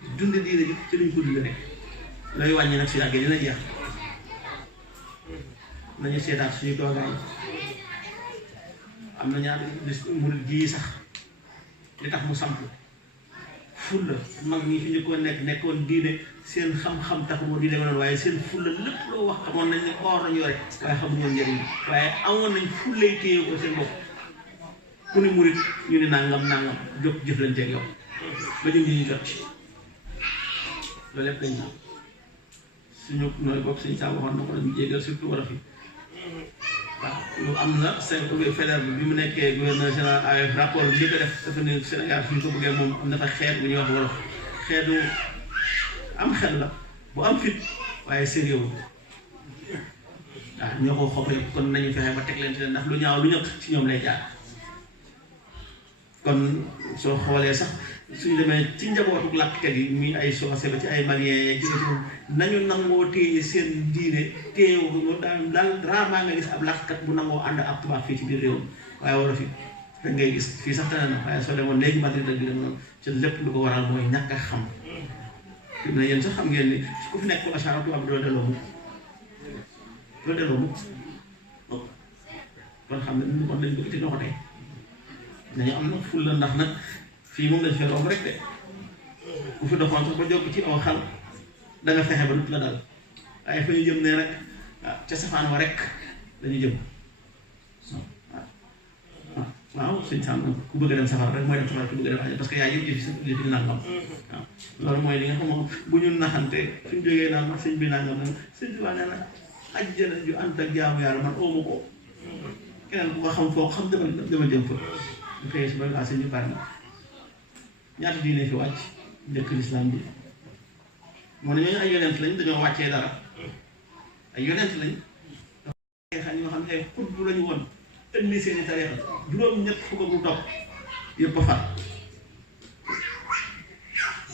di dundee diine ji ci lañ ko dundee rek lay wàññi nag su yàggee dina jeex nañu seetaat suñu toogaay am na ñaari murid gii sax li tax mu samp fulla mag ñi fi ñu ko nekkoon diine seen xam-xam tax moo di demee noonu waaye seen fulla lépp loo wax xamoon nañ ne or nañu yore waaye xamuñu woon njëriñ bi waaye amoon nañ fullay téye ko seen bopp ku ne murid ñu ne nangam jóg jëflanteeg yow ba ñu ñu jot ci loolu lépp lañ naan suñu nooy bopp suñu saa waxoon na ko dañu jégal surtout wala fi waaw lu am na seen fédéral bi mu nekkee gouverneur général avec rapport bi li ko def dafa ne Sénégal fi ñu ko bëggee moom am dafa xeet bu ñuy wax wolof xeetu am xel la bu am fit waaye sérieux waaw ñoo ko xob yëpp kon nañu fexe ba teg leen ci ndax lu ñaaw lu ñëw ci ñoom lay jaar kon soo xoolee sax suñu demee ci njabootu làkkat yi muy ay soose ba ci ay malien yeeg ci nañu nangoo téye seen diine téye daal rarement nga gis ab làkkat bu nangoo ànd ak tubaab fii ci biir réew waaye wala fi da ngay gis fii sax tane na waaye soo demoon léegi Madrid ak bi dem noonu ci lépp lu ko waral mooy ñàkk a xam fi mu ne yéen sax xam ngeen ni ku fi nekk ko achara tubaab doo delloo mukk kon xam ne ñu kon dañ bëgg ci loxo tey nañu am nag ful la ndax nag fii moom lañ fee romb rek de ku fi doxoon sax ba jóg ci aw xal da nga fexe ba nut la dal waaye fa ñu jëm ne rek ca safaan wa rek dañu jëm waaw suñ sàmm ku bëgg a dem safara rek mooy dem safara ku bëgg a dem aja parce que yaa yëpp jëf fi nangam waaw loolu mooy li nga xam moom bu ñu naxante suñ jógee naan nag sëñ bi nangam nag sëñ bi waa nee na ajjana ju ànd ak jaamu yàlla man oomu ko keneen ku ko xam foo xam dama jëm fa ñu koy si ba sëñ bi pare na ñaata diine fi wàcc dëkk lislaam bi moo ne ñooñu ay yonent lañ dañoo wàccee dara ay yonent lañ tariixa ñoo xam ne ay xutbu lañu woon indi seeni tariixa juróom-ñett fukk bu topp yëpp a far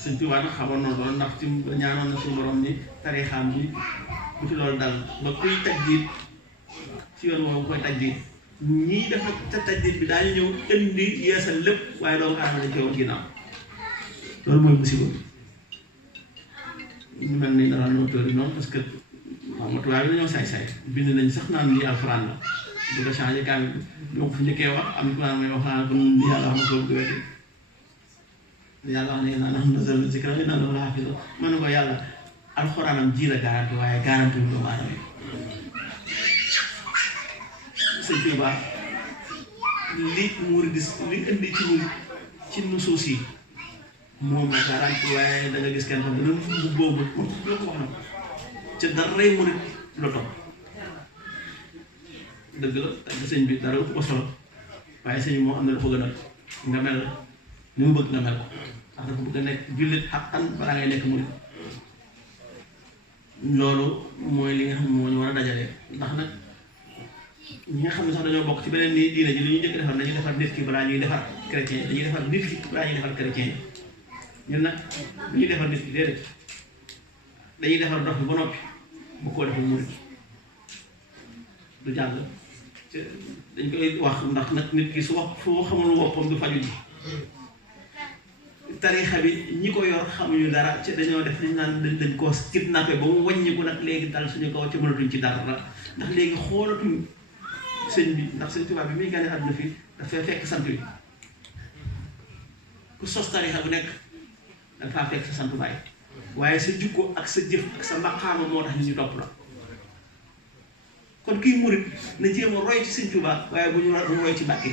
Sëñ Tuubaa nag xamoon na loolu ndax ci ñaanoon na suñu borom ni tariixaam bi bu ci loolu dal ba kuy tajdiid ci yoon woowu koy tajdiid ñii dafa tajdiid bi daañu ñëw indi yeesal lépp waaye doomu aadama dañ koy woon ginnaaw loolu mooy musiba bi ñu mel ni dara noteur yi noonu parce que xam nga tubaab yi dañoo saay-saay bind nañ sax naan lii alxuraan la bu ko changé kaamil bi ñoo ko fi njëkkee wax am na may wax naan ko lii yàlla wax na ko bëgg weti yàlla wax ne naa nax nazalna zikra wa innaa lahu lahaafizuun mën na ko yàlla alxuraanam ji la garanti waaye garanti wu doomu aadama yi Sëñ Tuubaa li muridis li indi ci murid ci nusuus yi moom la garanti waaye da nga gis kenn xam ne dana bu boobu moom loo ko wax na ko ca daray murid la topp dëgg la tàgg sëñ bi dara ëpp ko solo waaye sëñ bi moo am na lu ko gën a nga mel ni mu bëgg nga mel ko ndax dafa bëgg a nekk jullit xaqan balaa ngay nekk murid loolu mooy li nga xam ne moo ñu war a dajale ndax nag ñi nga xam ne sax dañoo bokk ci beneen ni diine ji li ñuy njëkk defar dañuy defar nit ki balaa ñuy defar chrétien dañuy defar nit ki balaa ñuy defar chrétien ñun nag bu ñuy defar nit ki déedéet dañuy defar dox bi ba noppi bu koo defal murid du jàll dañ koy wax ndax nag nit ki su wax foo xamul woppam du faju ji tariixa bi ñi ko yor xamuñu dara ci dañoo def liñ naan dañ koo kidnappé ba mu wàññiku nag léegi dal suñu kaw ca mënatuñ ci dara ndax léegi xoolatuñ sëñ bi ndax sëñ Tuubaa bi muy gane àdduna fii dafay fekk sant bi ku sos tariixa bu nekk dafaa fekk sa sant baay waaye sa jukko ak sa jëf ak sa maqaama moo tax nit ñu topp la kon kii murit na jéem a roy ci sëñ Tuubaa waaye bu ñu roy ci Mbàkke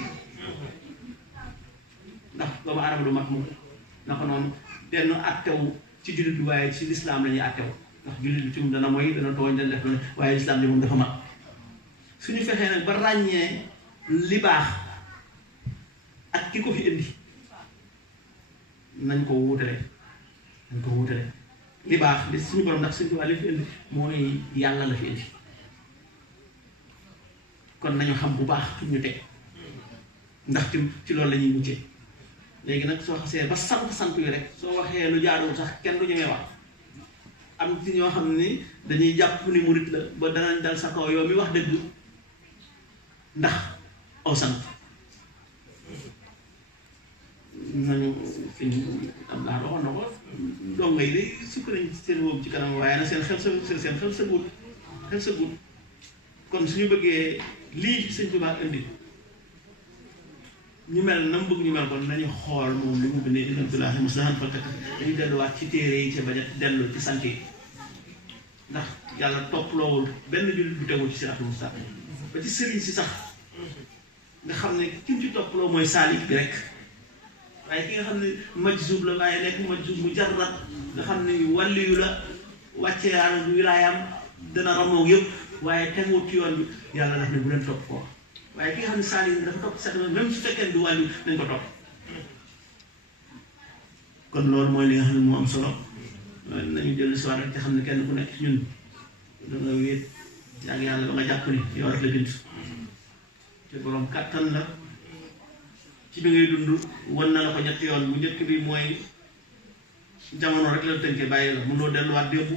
ndax doomu aadama du mat moom naka noonu benn attewu ci jullit bi waaye ci lislaam la ñuy attewu ndax jullit bi ci moom dana mooy dana tooñ dana def lu ne waaye lislaam li moom dafa mat suñu fexee nag ba ràññee li baax ak ki ko fi indi nañ ko wuutale li baax li suñu borom ndax suñu Tuubaa li fi indi mooy yàlla la fi indi kon nañu xam bu baax fi ñu teg ndax ci loolu la ñuy muccee léegi nag soo xasee ba sant wi rek soo waxee lu jaaduwul sax kenn du ñemee wax am ci ñoo xam ni dañuy jàpp ni murit la ba danañ dal sa kaw yow mi wax dëgg ndax aw sant nañu fi ñu am laa waxoon na ko dongo yi de sukk nañ seen wóob ci kanam waaye nag seen xel sa guut kon suñu bëggee lii Sëñ Tuubaa indi ñu mel na mu bëgg ñu mel kon nañu xool moom li mu bindee inna Abdullahi muslahan faltak dañu delluwaat ci téere yi ca bañ a dellu ci sant yi ndax yàlla topploowul benn jullit bu tegul ci siraatul mustaqiim ba ci sëriñ si sax nga xam ne ki ñu ci topploo mooy saalik bi rek waaye ki nga xam ne majzuub la waaye nekk majzuub mu jarrat nga xam ne wàlliyu la wàcce yaanu wilaayam dana ramoog yëpp waaye teguwut ci yoon bi yàlla daf ne bu leen topp koo waaye ki nga xam ne saalik bi dafa topp sax même su fekkee du wàllu nañ ko topp kon loolu mooy li nga xam ne moo am solo nañu jël soir rek te xam ne kenn ku nekk ñun da nga wéet yaa ngi yàlla ba nga jàpp ni yow rek la bind te borom kàttan la ci bi ngay dund wan na la ko ñetti yoon bu njëkk bi mooy jamono rek la tënkee bàyyi la mënuloo delluwaat démb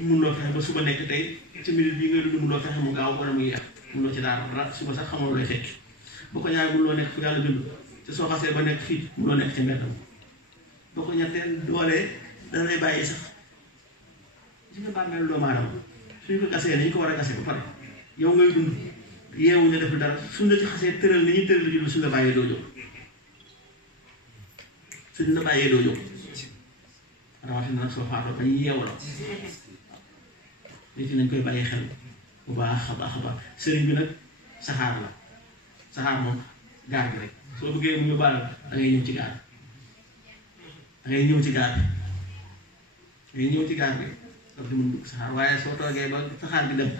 mënuloo fexe ba suba nekk tey ci minute bii ngay dund mënuloo fexe mu gaaw wala mu yeex mënuloo ci dara suba sax xamoo lay fekk boo ko ñaaree mënuloo nekk fu yàlla bind te soo xasee ba nekk fii mënuloo nekk ci mbeddam boo ko ñetteel doolee dana lay bàyyi sax ci nga bàmmeel doomu aadama suñu ko gasee nañu ko war a gasee ba pare yow ngay dund yeewu ñu def dara suñ la ci xasee tëral ni ñuy tëral julli suñ la bàyyee doo jóg rawatina nag soo faatoo dañuy yeewu la nit ñi nañ koy bàyyi xel bu baax a baax sëriñ bi nag saxaar la saxaar moom gaar bi rek soo bëggee mu yóbbaale da ngay ñëw ci gaar bi daf di mun dugg saxaar waaye soo toogee ba saxaar bi dem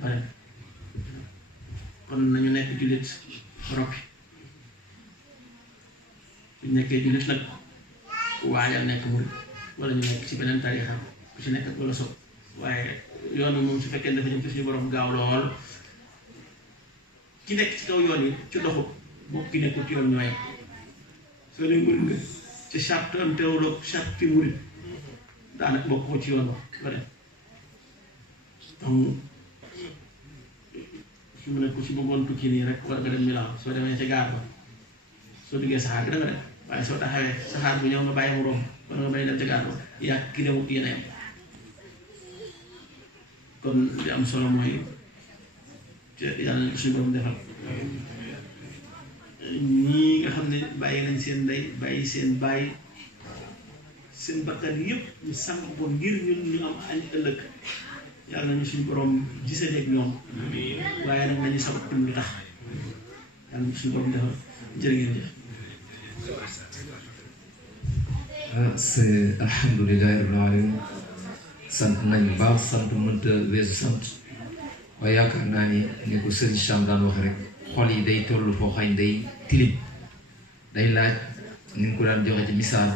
bare kon nañu nekk jullit roppi ñu nekkee jullit nag waajal nekk murid wala ñu nekk ci beneen tariixa ku ci nekk wala sopp waaye yoon wi moom su fekkee dafa jëm ci suñu borom gaaw lool ki nekk ci kaw yoon yi ci doxu bokk ki nekkul ci yoon ñooy soo leen murid nga ci charte am teewloo charte fi murid daanaka bokk ko ci yoon wax ba dem donc su mu ne ku ci bëggoon tukki nii rek war nga dem Milan soo demee ci gaar ba soo duggee saxaar gi da nga dem waaye soo taxawee saxaar bu ñëw nga bàyyi mu romb wala nga bàyyi dem ci gaar ba yàgg ki demut yéen a yem kon li am solo mooy yàlla na ko suñu borom defal ñii nga xam ne bàyyi nañ seen ndey bàyyi seen bàyyi seen bakkan yëpp ñu sànq ko ngir ñun ñu am añ ëllëg yàlla nañu suñu borom gisee ak ñoom waaye nag nañu sabab lu tax yàlla nañu suñu borom defal jërë ngeen jëf. C'est alhamdulillahi rabbil alamin sant nañ baax sant mënta weesu sant waaye yaakaar naa ni ko Serigne Cham daan wax rek xol yi day toll foo xañ day tilim day laaj ni ñu ko daan joxe ci misaal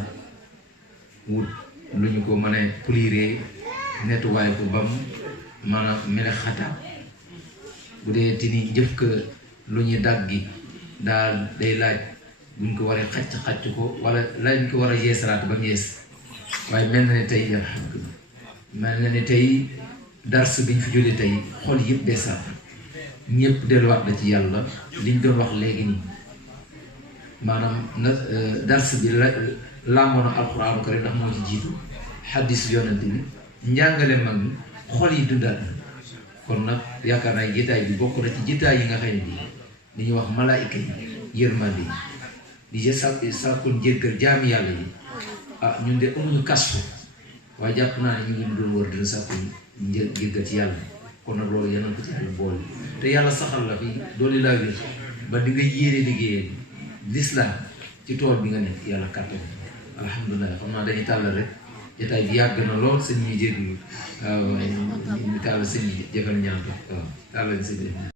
wut lu ñu ko mën a poliré nettoyé ko bam maanaam mele xataa bu dee ti ni jëf ka lu ñuy daggi daal day laaj buñ ko waree xacc ko wala lañ ko war a yeesalaat ba mu yees waaye mel na ne tey alhamdulilah mel na ne tey dars biñ fi jógee tey xol yëpp beesaat ñëpp delluwaat na ci yàlla liñ doon wax léegi nii maanaam na dars bi làmboon na alxuraanu karim ndax moo ci jiitu xaddis yonent bi njàngale mag ñi xol yi dundaat na kon nag yaakaar naa jitaay bi bokk na ci jitaay yi nga xam ne bii li ñuy wax malaayika yi yërmande yi di sàkkul jéggal jaami yàlla yi ah ñun de amuñu kasfu waaye jàpp naa ne ñu ngi doon war dina sàkkul jéggal ci yàlla kon nag loolu yal na ko ci yàlla boole te yàlla saxal la fi doole laa wér ba di nga yéene liggéeyee lislaam ci tool bi nga nekk yàlla kàttan alhamdulilah xam naa dañuy tàllal rek jotaay bi yàgg na lool sëñ ñuy jéglu waaw ñu tàllal sëñ jëfal ñaan waaw tàllal sëñ